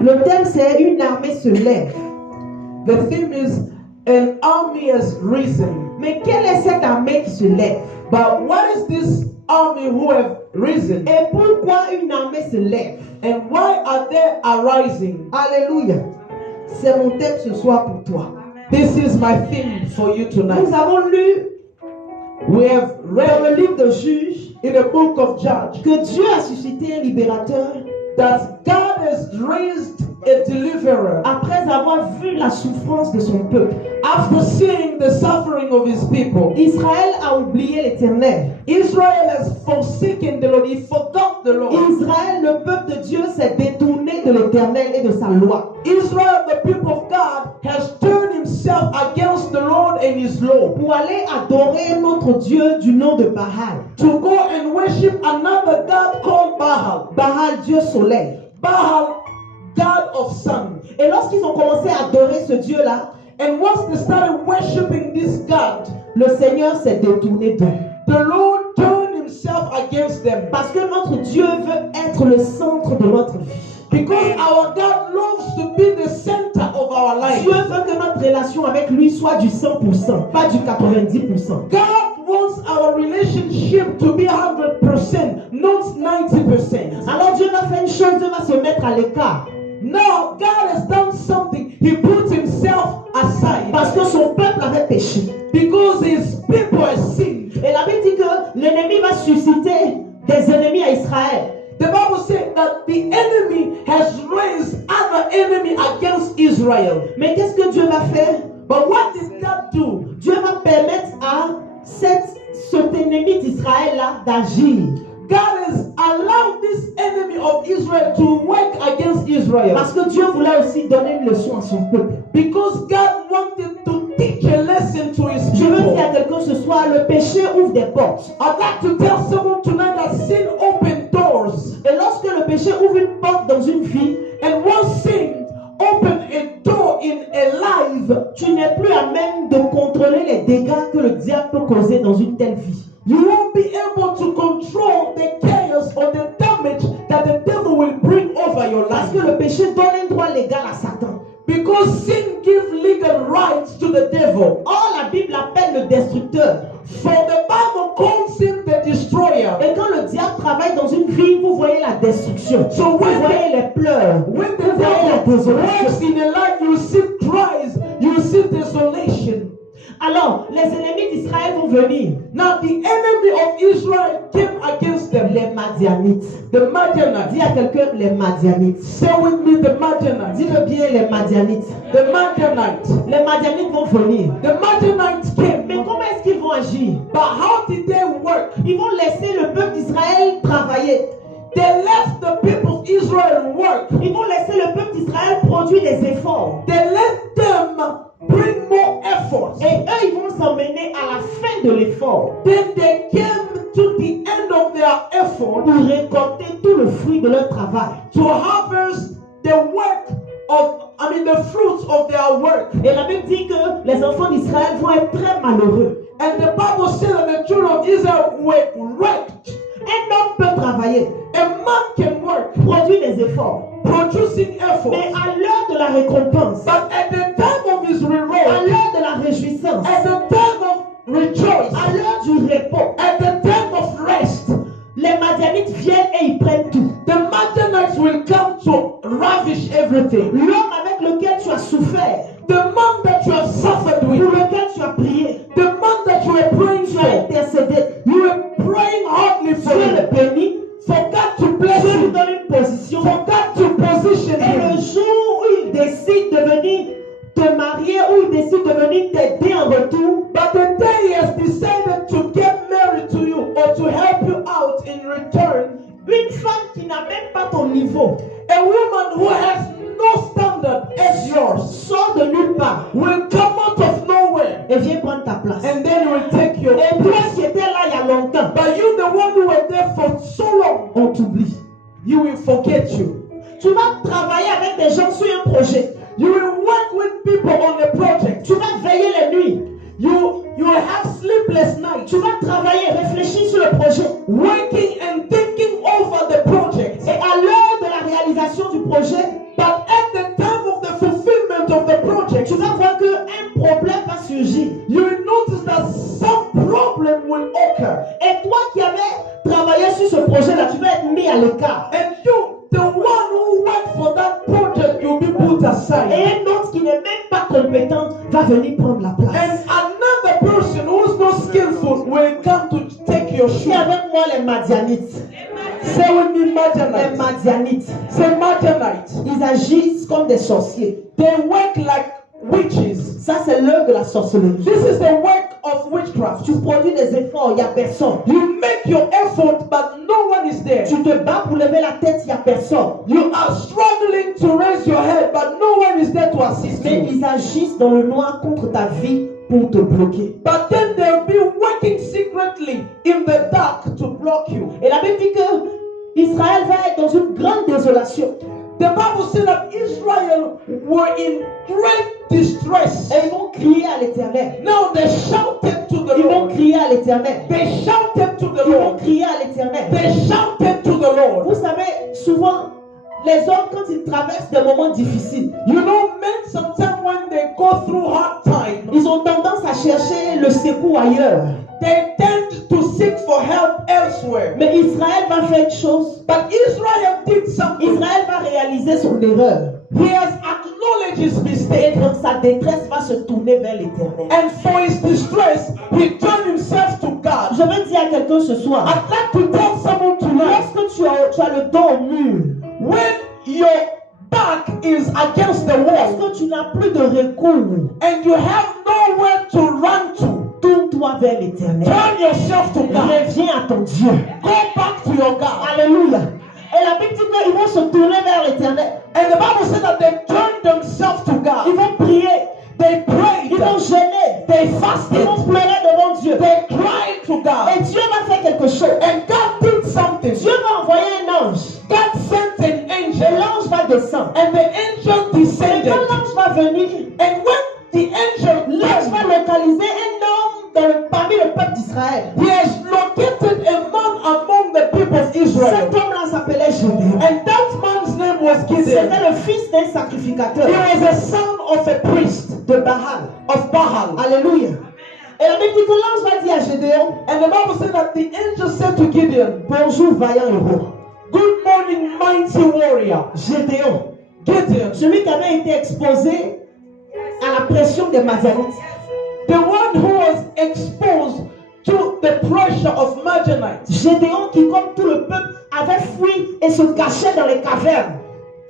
Le thème c'est une armée se lève. The theme is an army has risen. Mais quelle est cette armée qui se lève? But what is this army who have risen? Et pourquoi une armée se lève? And why are they arising? Alléluia. C'est mon thème ce soir pour toi. This is my theme for you tonight. Nous avons lu We have dans le read livre de Juges in the book of Judges que Dieu a suscité un libérateur that God has raised a deliverer après avoir vu la souffrance de son peuple. after seeing the suffering of his people. Israël a oublié l'Éternel. Israel has forsaken the Lord. He forgot the Lord. Israël, le peuple de Dieu, s'est détourné de l'Éternel et de sa loi. Israel, the people of God, has turned himself against the Lord and his law Pour aller adorer notre Dieu du nom de Baal. to go and worship another God called Baal. Baal, Dieu soleil. Baal, God of sun. Et lorsqu'ils ont commencé à adorer ce Dieu-là, And once they started worshiping this God, le Seigneur s'est détourné d'eux. the Lord turned himself against them. Parce que notre Dieu veut être le centre de notre vie. Because our God loves to be the center of our life. Dieu veut que notre relation avec lui soit du 100%, pas du 90%. God wants our relationship to be 100%, not 90%. Alors Dieu va faire une chose, Dieu va se mettre à l'écart. Now God has done something. He put himself aside Parce que son peuple avait péché. because his people have sinned. Et la Bible dit que l'ennemi va susciter des ennemis à Israël. The Bible said that the enemy has raised other enemy against Israel. Mais qu'est-ce que Dieu va faire? But what did God do? Dieu va permettre à cet ennemi d'Israël-là d'agir. God has allowed this enemy of Israel to work against Israel. Parce que Dieu voulait aussi donner une leçon à son peuple. Because God wanted to teach a lesson to his Je veux people. dire à quelqu'un ce soir, le péché ouvre des portes. I'd like to tell someone tonight that sin opened doors. Et lorsque le péché ouvre une porte dans une vie, And once sin opened a door in a life, tu n'es plus à même de contrôler les dégâts que le diable peut causer dans une telle vie. you won't be able to control the chaos or the damage that the devil will bring over your Parce life. que le péché donne un droit légal à Satan. Because sin gives legal rights to the devil. Or, la Bible appelle le destructeur. For the Bible calls him the destroyer. Et quand le diable travaille dans une vie, vous voyez la destruction. So Vous voyez les pleurs. when Vous the voyez la devil désolation. works in a life, you see cries, you see desolation. Alors, les ennemis d'Israël vont venir. Now the enemy of Israel came against them. Les Madianites. The Midianites. Dis à quelqu'un, les Madianites. Say with me, the Midianites. Dis-le bien, les Madianites. The Midianites. Les Madianites vont venir. The Midianites came. Mais comment est-ce qu'ils vont agir? But how did they work? Ils vont laisser le peuple d'Israël travailler. They left the people of Israel work. Ils vont laisser le peuple d'Israël produire des efforts. They let them bring more efforts. Et eux, ils vont s'emmener à la fin de l'effort Then they came to the end of their effort pour récolter tout le fruit de leur travail. to harvest the work of, the fruits of their work. Et la Bible dit que les enfants d'Israël vont être très malheureux. And the Bible said that the children of Israel were wrecked. Un homme peut travailler, A man can work, produire des efforts. producing efforts. Mais à l'heure de la récompense, But at the time of his à reward, l'heure de la réjouissance, at the time of rejoice, à l'heure du repos, at the time of rest, les Madianites viennent et ils prennent tout. the Midianites will come to ravish everything. L'homme avec lequel tu as souffert, The man that you have suffered pour with, lequel tu as prié, the man that you were praying tu as for, intercédé, you were praying hardly for Dieu le him, bénit, for God to bless Dieu lui him, donne une position. for God to position Et le him. jour où il décide de venir te marier, où il décide de venir t'aider en retour, But the day he has decided to get married to you or to help you out in return, une femme qui n'a même pas ton niveau a woman who has no standard as yours sort de nulle part will come out of nowhere et vient prendre ta place. and then will take your Et toi place. qui étais là il y a longtemps, But you, the one who were there for so long, on t'oublie. you will forget you. Tu vas travailler avec des gens sur un projet. You will work with people on a project. Tu vas veiller les nuits. You will have sleepless nights, Tu vas travailler, réfléchir sur le projet. working and thinking over the project. Et à l'heure de la réalisation du projet, But tu vas voir qu'un problème va surgir. You will notice that some problem will occur. Et toi qui avais travaillé sur ce projet-là, tu vas être mis à l'écart. And you, the one who went for that project, you'll be put Et aside. un autre qui n'est même pas compétent va venir prendre la place. And another person who's not skillful will come to take your Si shoe. avec moi les Madianites, Say with me, les Madianites. Madianites, Say Madianites. ils agissent comme des sorciers. They work like witches. Ça, c'est l'œuvre de la sorcellerie. This is the work of witchcraft. Tu produis des efforts, il n'y a personne. You make your effort, but no one is there. Tu te bats pour lever la tête, il n'y a personne. You are struggling to raise your head, but no one is there to assist Mais you. ils agissent dans le noir contre ta vie pour te bloquer. But then they'll be working secretly in the dark to block you. Et la Bible dit que Israël va être dans une grande désolation. The Bible said that Israel were in great distress. Et ils vont crier à l'Éternel. Now they shouted to the Ils vont Lord. crier à l'Éternel. They shouted to the Ils vont Lord. crier à l'Éternel. They shouted to the Lord. Vous savez, souvent, les hommes, quand ils traversent des moments difficiles, You know, men sometimes when they go through hard times, ils ont tendance à chercher le secours ailleurs. they tend to seek for help elsewhere. Mais Israël va faire une chose. But Israel did something. Israël va réaliser son erreur. He has acknowledged his Et mistake. dans sa détresse, va se tourner vers l'Éternel. And for his distress, he turned himself to God. Je veux dire à quelqu'un ce soir, I'd like to tell someone tonight, lorsque tu as le dos au mur, when your back is against the wall lorsque tu n'as plus de recours, and you have nowhere to run to, tourne-toi vers l'Éternel. turn yourself to God. Reviens à ton Dieu. Go back to your God. Alléluia. Et la Bible dit qu'ils vont se tourner vers l'Éternel. And the Bible said that they turned themselves to Ils God. vont prier. They prayed. Ils vont jeûner. They Ils fasted. vont pleurer devant Dieu. They cried to Et God. Dieu va faire quelque chose. And God did something. Dieu va envoyer un ange. God sent an Et angel. l'ange va descendre. And the angel Et descended. quand l'ange va venir, And when the angel l'ange va left, localiser un homme parmi le peuple d'Israël. he has located a man among the people of Israel. Cet homme-là s'appelait Gédéon. And that man's name was Gideon. C'était le fils d'un sacrificateur He was a son of a priest de Baal. of Baal. Alléluia. Et la Bible dit que l'ange va dire à Gédéon, And the Bible said that the angel said to Gideon, bonjour vaillant héros. "Good morning, mighty warrior." Gédéon, Gideon, celui qui avait été exposé à la pression des Madianites. the one who was exposed to the pressure of Midianites. Gédéon qui, comme tout le peuple, avait fui et se cachait dans les cavernes.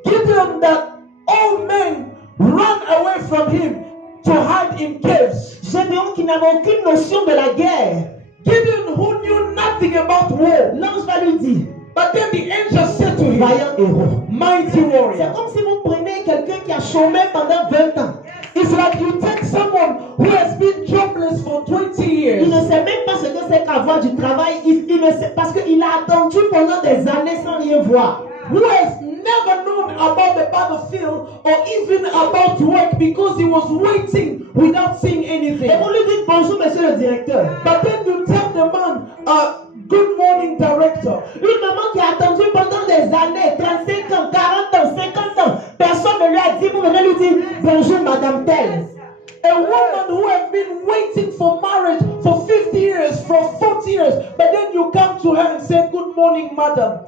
Gideon, that all men ran away from him to hide in caves. Gédéon qui n'avait aucune notion de la guerre. Gideon, who knew nothing about war. L'ange va lui dire, But then the angel said to him, vaillant héros. "Mighty C'est warrior." comme si vous prenez quelqu'un qui a chômé pendant 20 ans. It's like you take someone who has been jobless for 20 Il years. ne sait même pas ce que c'est qu'avoir du travail. Il ne sait, parce qu'il a attendu pendant des années sans rien voir. Who has never known about the battlefield or even about work because he was waiting without seeing anything. Et vous lui dites bonjour, monsieur le directeur. But then you tell the man, "Good morning, director." Une maman qui a attendu pendant des années, 35 ans, 40 ans, 50 ans. Personne ne lui a dit, vous venez lui dire bonjour, madame telle. A woman who has been waiting for marriage for 50 years, for 40 years, but then you come to her and say, "Good morning, madam."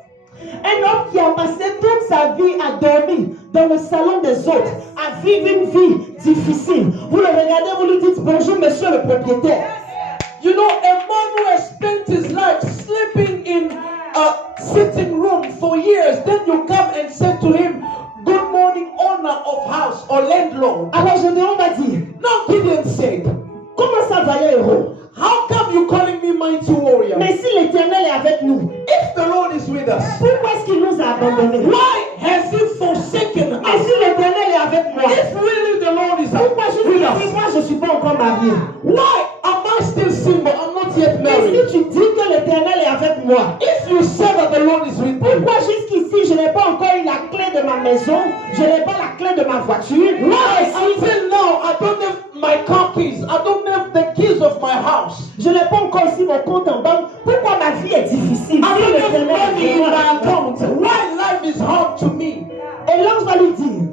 Un homme qui a passé toute sa vie à dormir dans le salon des autres, à vivre une vie difficile. Vous le regardez, vous lui dites bonjour, monsieur le propriétaire. You know, a man who has spent his life sleeping in a sitting room for years, then you come and say to him, "Good morning, owner of house or landlord." Alors Gédéon va dire, Now Gideon said, comment ça va, héros? "How come you calling me mighty warrior? Mais si l'Éternel est avec nous, If the Lord is with us, pourquoi est-ce qu'il nous a abandonnés? why has he forsaken Mais us? si l'Éternel est avec moi, If really the Lord is pourquoi je with suis us, ici? Moi, je ne suis pas encore marié. why am I still single? I'm not yet Mais married. si tu dis que l'Éternel est avec moi, If you say that the Lord is with me, pourquoi jusqu'ici je n'ai pas encore eu la clé de ma maison, je n'ai pas la clé de ma voiture? why Et si until now I don't have my car keys, I don't have the keys of my house, je n'ai pas encore aussi mon compte en banque, pourquoi ma vie est difficile? I Si don't have l'Éternel est money avec in moi. my account, why life is hard to me? Et l'ange va lui dire,